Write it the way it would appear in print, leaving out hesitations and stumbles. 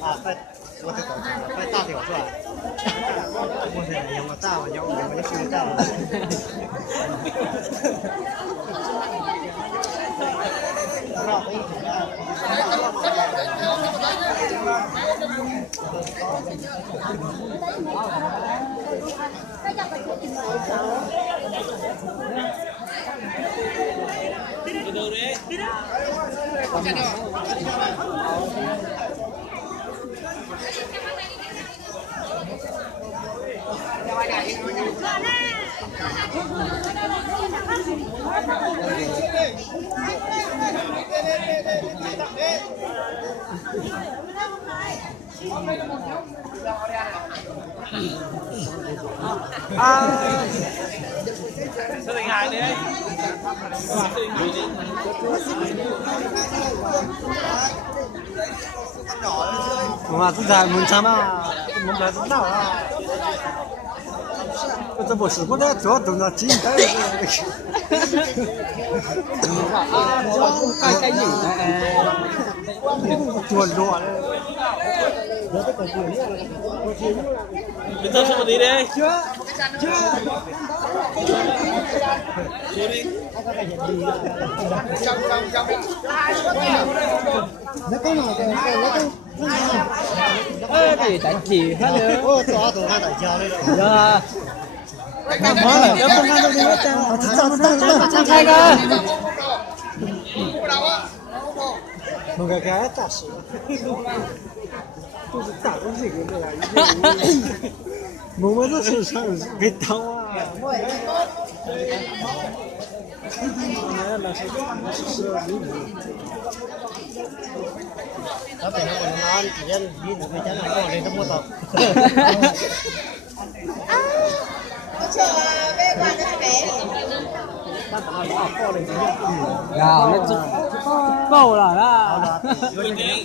啊，快，我这搞快大点是吧？我这让我炸，要我就睡觉了。Sao thành hài đi đấy. mà这才门场嘛，门牌子闹啊！这不是我的做动了紧张的。cái gì chuồn chuồn Mình thơm xong một tí đi. chưa Chú đi. nó có nào cái gì tại gì hết nữa. ô tỏ tụ hai tại chờ đây rồi Dạ. mà mới là không ăn được nữa cha Hai cơ. một cái大使都是大东西给这样我们都是上给刀啊那是他本来我拿几件衣服回家拿过来都不懂Gào nó bầu rồi đó. Đi. Đi.